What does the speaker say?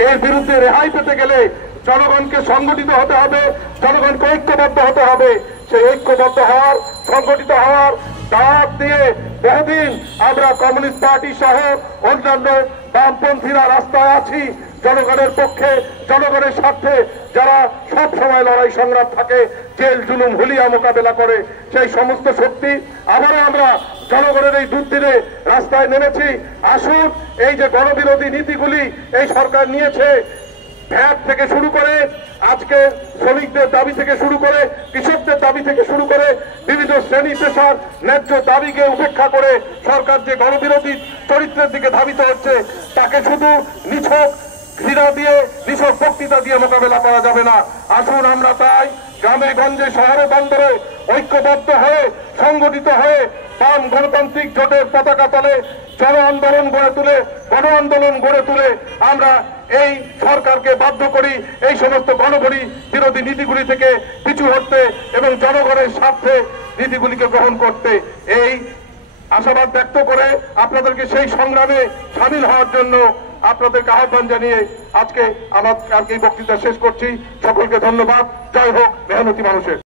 এর বিরুদ্ধে রেহাই পেতে গেলে জনগণকে সংগঠিত হতে হবে, জনগণকে ঐক্যবদ্ধ হতে হবে। সেই ঐক্যবদ্ধ হওয়ার, সংগঠিত হওয়ার দাওয়াত দিয়ে বহুদিন আমরা কমিউনিস্ট পার্টি সহ অন্যান্য বামপন্থীরা রাস্তায় আছি জনগণের পক্ষে, জনগণের স্বার্থে, যারা সব সময় লড়াই সংগ্রাম থাকে, জেল জুলুম হুলিয়া মোকাবেলা করে। সেই সমস্ত শক্তি আবারও আমরা জনগণের এই দুর্দিনে রাস্তায় নেমেছি। আসুন, এই যে গণবিরোধী নীতিগুলি এই সরকার নিয়েছে, ভ্যাট থেকে শুরু করে আজকে শ্রমিকদের দাবি থেকে শুরু করে কৃষকদের দাবি থেকে শুরু করে বিভিন্ন শ্রেণী পেশার ন্যায্য দাবিকে উপেক্ষা করে সরকার যে গণবিরোধী চরিত্রের দিকে ধাবিত হচ্ছে, তাকে শুধু নিছক ঘৃণা দিয়ে, নিছক বক্তৃতা দিয়ে মোকাবেলা করা যাবে না। আসুন আমরা তাই গ্রামে গঞ্জে শহরে বন্দরে ঐক্যবদ্ধ হয়ে, সংগঠিত হয়ে বাম গণতান্ত্রিক জোটের পতাকা তলে জন আন্দোলন গড়ে তুলে, গণ আন্দোলন গড়ে তুলে আমরা এই সরকারকে বাধ্য করি এই সমস্ত গণবিরোধী নীতিগুলি থেকে পিছু হটতে এবং জনগণের স্বার্থে নীতিগুলিকে গ্রহণ করতে। এই আশাবাদ ব্যক্ত করে আপনাদেরকে সেই সংগ্রামে সামিল হওয়ার জন্য আপনাদেরকে আহ্বান জানিয়ে আজকে আমার এই বক্তৃতা শেষ করছি। সকলকে ধন্যবাদ। জয় হোক মেহনতি মানুষের।